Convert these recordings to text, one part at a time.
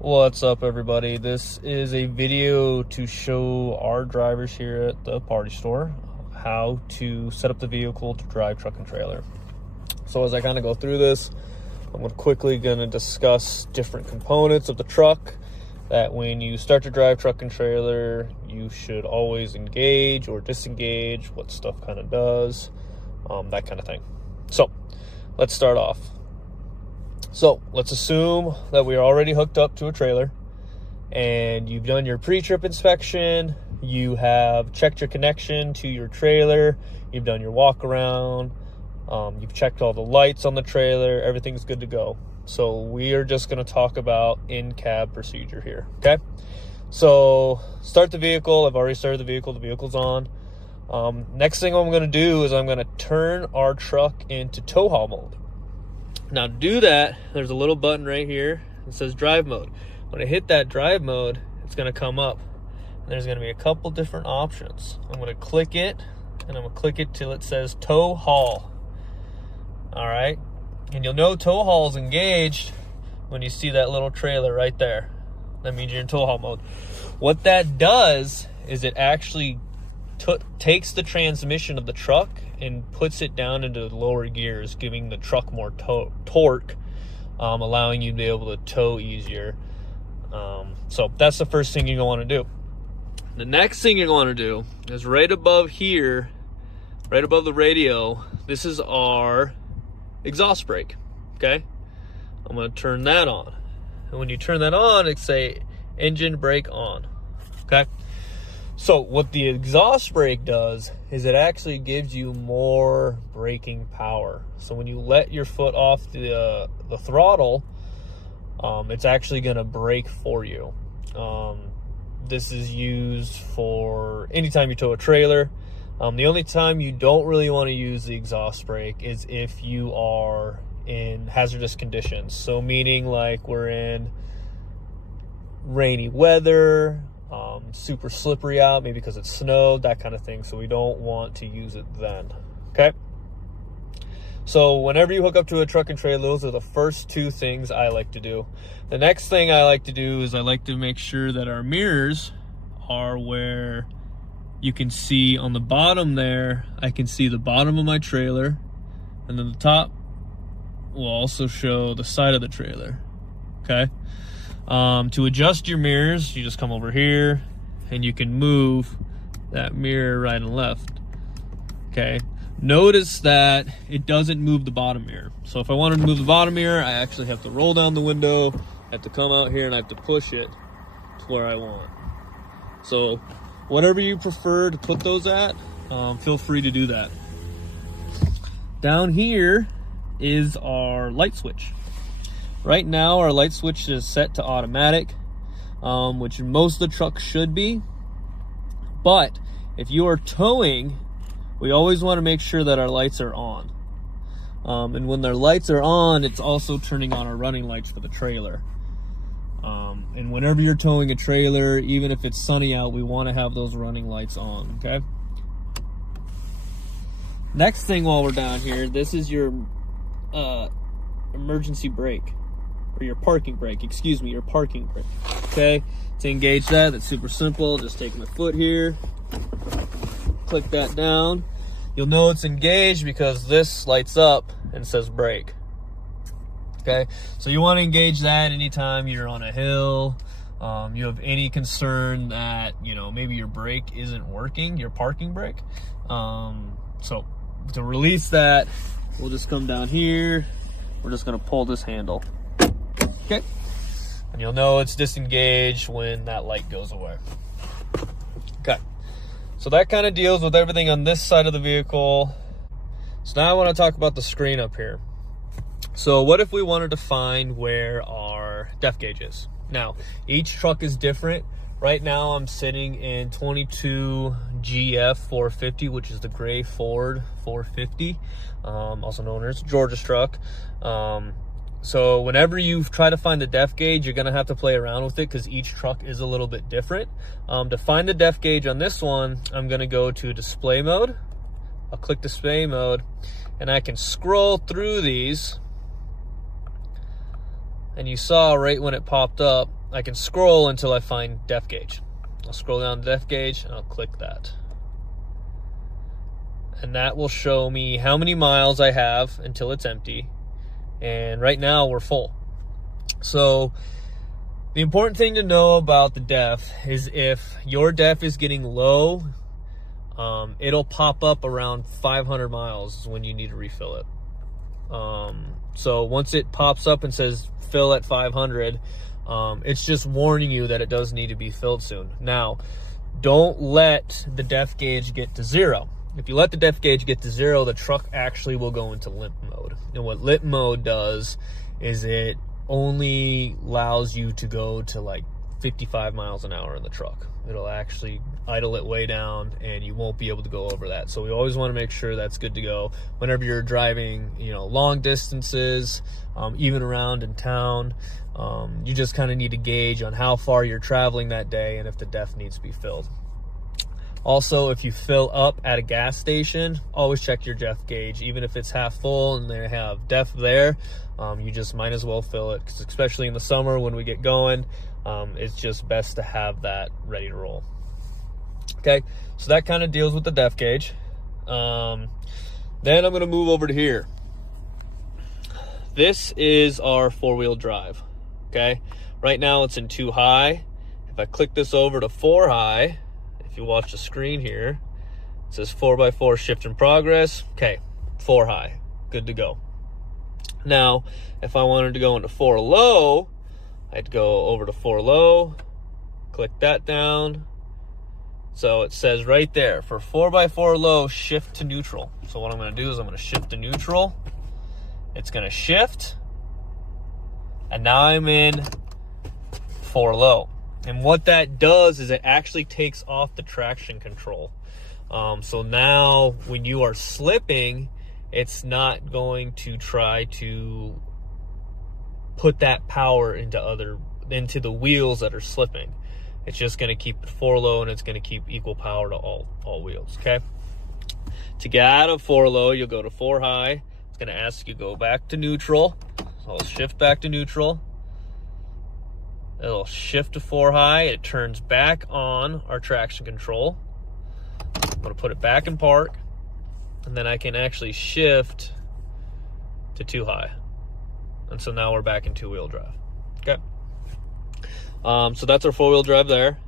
What's up, everybody? This is a video to show our drivers here at the party store how to set up the vehicle to drive truck and trailer. So as I kind of go through this, I'm quickly going to discuss different components of the truck that when you start to drive truck and trailer, you should always engage or disengage, what stuff kind of does, that kind of thing. So let's start off. So let's assume that we are already hooked up to a trailer and you've done your pre-trip inspection, you have checked your connection to your trailer, you've done your walk around, you've checked all the lights on the trailer, everything's good to go. So we are just going to talk about in-cab procedure here, okay? So start the vehicle. I've already started the vehicle vehicle's on. Next thing I'm going to do is I'm going to turn our truck into tow haul mode. Now to do that, there's a little button right here that says drive mode. When I hit that drive mode, it's going to come up. And there's going to be a couple different options. I'm going to click it, and I'm going to click it till it says tow haul. All right, and you'll know tow haul is engaged when you see that little trailer right there. That means you're in tow haul mode. What that does is it actually takes the transmission of the truck and puts it down into the lower gears, giving the truck more torque, allowing you to be able to tow easier. So that's the first thing you're going to want to do. The next thing you're going to do is right above here, right above the radio, this is our exhaust brake, okay? I'm going to turn that on. And when you turn that on, it say engine brake on, okay? So what the exhaust brake does is it actually gives you more braking power. So when you let your foot off the throttle, it's actually going to brake for you. This is used for anytime you tow a trailer. The only time you don't really want to use the exhaust brake is if you are in hazardous conditions. So meaning like we're in rainy weather, super slippery out, maybe because it snowed, that kind of thing. So we don't want to use it then, okay? So whenever you hook up to a truck and trailer, those are the first two things I like to do. The next thing I like to do is I like to make sure that our mirrors are where you can see on the bottom there. I can see the bottom of my trailer, and then the top will also show the side of the trailer, okay? To adjust your mirrors, you just come over here and you can move that mirror right and left, okay? Notice that it doesn't move the bottom mirror. So if I wanted to move the bottom mirror, I actually have to roll down the window, I have to come out here, and I have to push it to where I want. So whatever you prefer to put those at, feel free to do that. Down here is our light switch. Right now, our light switch is set to automatic, which most of the trucks should be. But if you are towing, we always want to make sure that our lights are on. And when their lights are on, it's also turning on our running lights for the trailer. And whenever you're towing a trailer, even if it's sunny out, we want to have those running lights on, okay? Next thing while we're down here, this is your emergency brake. Or your parking brake, excuse me, your parking brake, okay? To engage that, that's super simple. Just take my foot here, click that down. You'll know it's engaged because this lights up and says brake, okay? So you want to engage that anytime you're on a hill, you have any concern that, you know, maybe your brake isn't working, your parking brake. So to release that, we'll just come down here. We're just going to pull this handle. Okay, and you'll know it's disengaged when that light goes away. Okay, so that kind of deals with everything on this side of the vehicle. So now I want to talk about the screen up here. So what if we wanted to find where our depth gauge is? Now, each truck is different. Right now I'm sitting in 22 GF 450, which is the gray Ford 450, also known as Georgia's truck. So whenever you try to find the depth gauge, you're going to have to play around with it because each truck is a little bit different. To find the depth gauge on this one, I'm going to go to display mode. I'll click display mode, and I can scroll through these. And you saw right when it popped up, I can scroll until I find depth gauge. I'll scroll down the depth gauge and I'll click that. And that will show me how many miles I have until it's empty. And right now we're full. So the important thing to know about the depth is if your depth is getting low, it'll pop up around 500 miles when you need to refill it. So once it pops up and says fill at 500, it's just warning you that it does need to be filled soon. Now, don't let the depth gauge get to 0. If you let the depth gauge get to 0, the truck actually will go into limp mode. And what limp mode does is it only allows you to go to like 55 miles an hour in the truck. It'll actually idle it way down and you won't be able to go over that. So we always want to make sure that's good to go whenever you're driving, long distances, even around in town. You just kind of need to gauge on how far you're traveling that day and if the depth needs to be filled. Also, if you fill up at a gas station, always check your depth gauge. Even if it's half full and they have depth there, you just might as well fill it, because especially in the summer when we get going, it's just best to have that ready to roll. Okay, so that kind of deals with the depth gauge. Then I'm going to move over to here. This is our 4-wheel drive. Okay, right now it's in 2 high. If I click this over to 4 high, if you watch the screen here, it says 4x4 shift in progress. Okay, 4 high, good to go. Now, if I wanted to go into 4 low, I'd go over to 4 low, click that down. So it says right there, for 4x4 low, shift to neutral. So what I'm going to do is I'm going to shift to neutral. It's going to shift. And now I'm in 4 low. And what that does is it actually takes off the traction control. So now when you are slipping, it's not going to try to put that power into the wheels that are slipping. It's just going to keep it 4 low, and it's going to keep equal power to all wheels. Okay. To get out of 4 low, you'll go to 4 high. It's going to ask you to go back to neutral. So I'll shift back to neutral. It'll shift to 4 high. It turns back on our traction control. I'm going to put it back in park, and then I can actually shift to 2 high. And so now we're back in 2-wheel drive. Okay. So that's our 4-wheel drive there.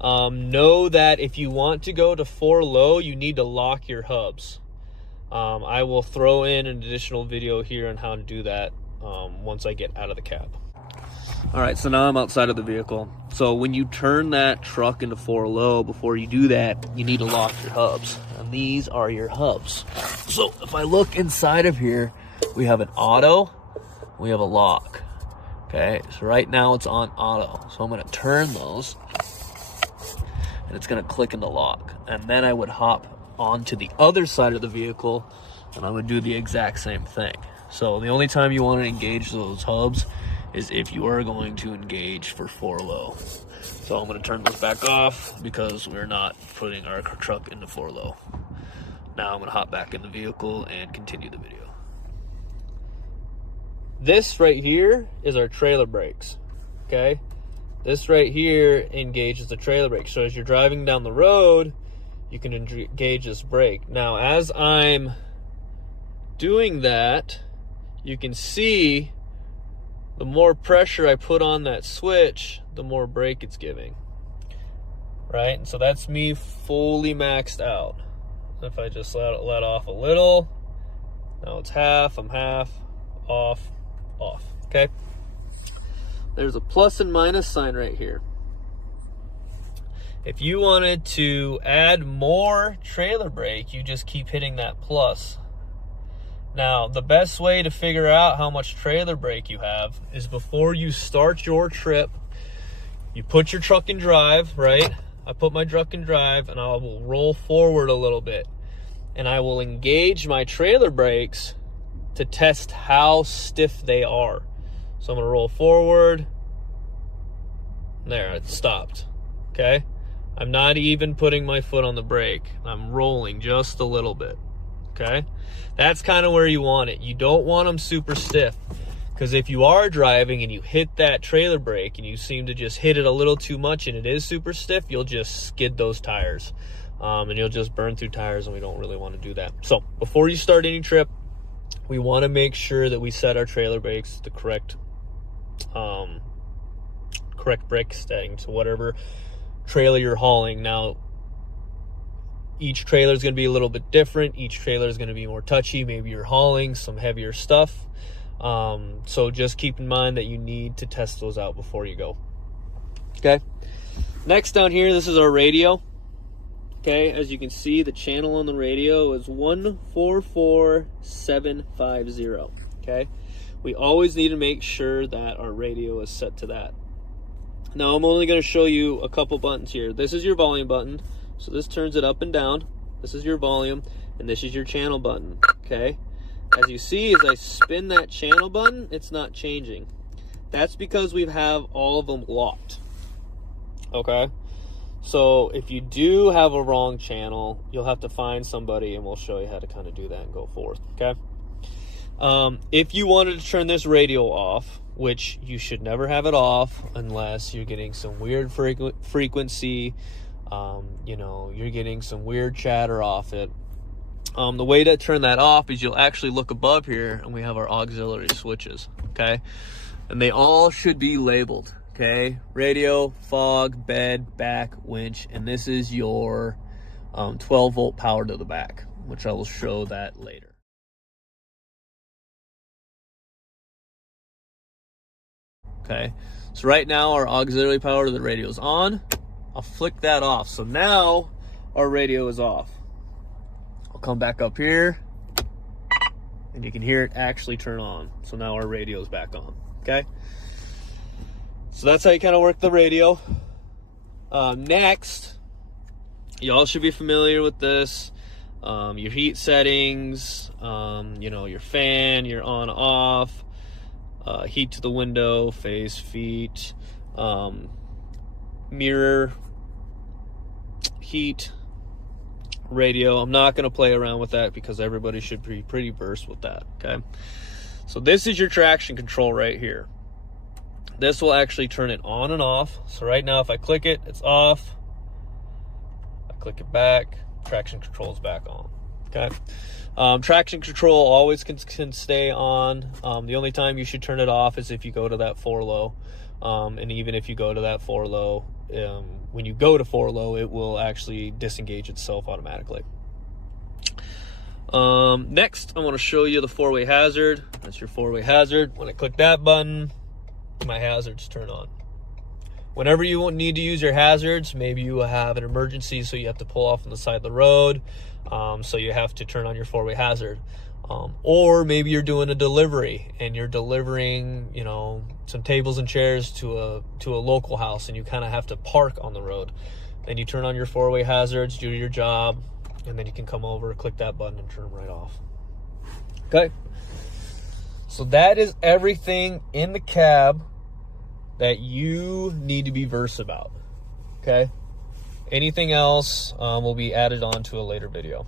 Know that if you want to go to 4 low, you need to lock your hubs. I will throw in an additional video here on how to do that once I get out of the cab. All right, so now I'm outside of the vehicle. So when you turn that truck into 4 low, before you do that, you need to lock your hubs. And these are your hubs. So if I look inside of here, we have an auto, we have a lock. Okay, so right now it's on auto. So I'm gonna turn those, and it's gonna click in the lock. And then I would hop onto the other side of the vehicle, and I would do the exact same thing. So the only time you wanna engage those hubs is if you are going to engage for 4 low. So I'm going to turn those back off because we're not putting our truck into 4 low. Now I'm going to hop back in the vehicle and continue the video. This right here is our trailer brakes. Okay, this right here engages the trailer brake. So as you're driving down the road, you can engage this brake. Now as I'm doing that, you can see the more pressure I put on that switch, the more brake it's giving, right? And so that's me fully maxed out. If I just let off a little, now it's half, I'm half, off, okay? There's a plus and minus sign right here. If you wanted to add more trailer brake, you just keep hitting that plus. Now, the best way to figure out how much trailer brake you have is before you start your trip, you put your truck in drive, right? I put my truck in drive, and I will roll forward a little bit. And I will engage my trailer brakes to test how stiff they are. So I'm going to roll forward. There, it stopped. Okay? I'm not even putting my foot on the brake. I'm rolling just a little bit. Okay, that's kind of where you want it. You don't want them super stiff, Because if you are driving and you hit that trailer brake and you seem to just hit it a little too much and it is super stiff, you'll just skid those tires. And you'll just burn through tires, and we don't really want to do that. So before you start any trip, we want to make sure that we set our trailer brakes the correct brake setting to whatever trailer you're hauling. Now, each trailer is going to be a little bit different. Each trailer is going to be more touchy. Maybe you're hauling some heavier stuff. So just keep in mind that you need to test those out before you go. Okay. Next down here, this is our radio. Okay, as you can see, the channel on the radio is 144750. Okay, we always need to make sure that our radio is set to that. Now, I'm only going to show you a couple buttons here. This is your volume button, so this turns it up and down. This is your volume, and this is your channel button. Okay, as you see, as I spin that channel button, it's not changing. That's because we have all of them locked. Okay. So if you do have a wrong channel, you'll have to find somebody, and we'll show you how to kind of do that and go forth, okay? If you wanted to turn this radio off, which you should never have it off unless you're getting some weird frequency, you know, you're getting some weird chatter off it. The way to turn that off is you'll actually look above here, and we have our auxiliary switches, okay? And they all should be labeled. Okay, radio, fog, bed, back, winch, and this is your 12 volt power to the back, which I will show that later. Okay, so right now our auxiliary power to the radio is on. I'll flick that off. So now our radio is off. I'll come back up here, and you can hear it actually turn on. So now our radio is back on, okay? So that's how you kind of work the radio. Next, y'all should be familiar with this. Your heat settings, you know, your fan, your on off, heat to the window, face, feet, mirror, heat, radio. I'm not going to play around with that because everybody should be pretty versed with that, okay? So this is your traction control right here. This will actually turn it on and off. So right now, if I click it, it's off. I click it back, traction control is back on, okay? Traction control always can stay on. The only time you should turn it off is if you go to that 4 low. And even if you go to that 4 low, when you go to 4 low, it will actually disengage itself automatically. Next, I want to show you the 4-way hazard. That's your 4-way hazard. When I click that button, my hazards turn on. Whenever you won't need to use your hazards, maybe you have an emergency, so you have to pull off on the side of the road, so you have to turn on your 4-way hazard. Or maybe you're doing a delivery and you're delivering, you know, some tables and chairs to a local house, and you kind of have to park on the road. Then you turn on your 4-way hazards, do your job, and then you can come over, click that button, and turn them right off. Okay. So that is everything in the cab that you need to be versed about, okay? Anything else will be added on to a later video.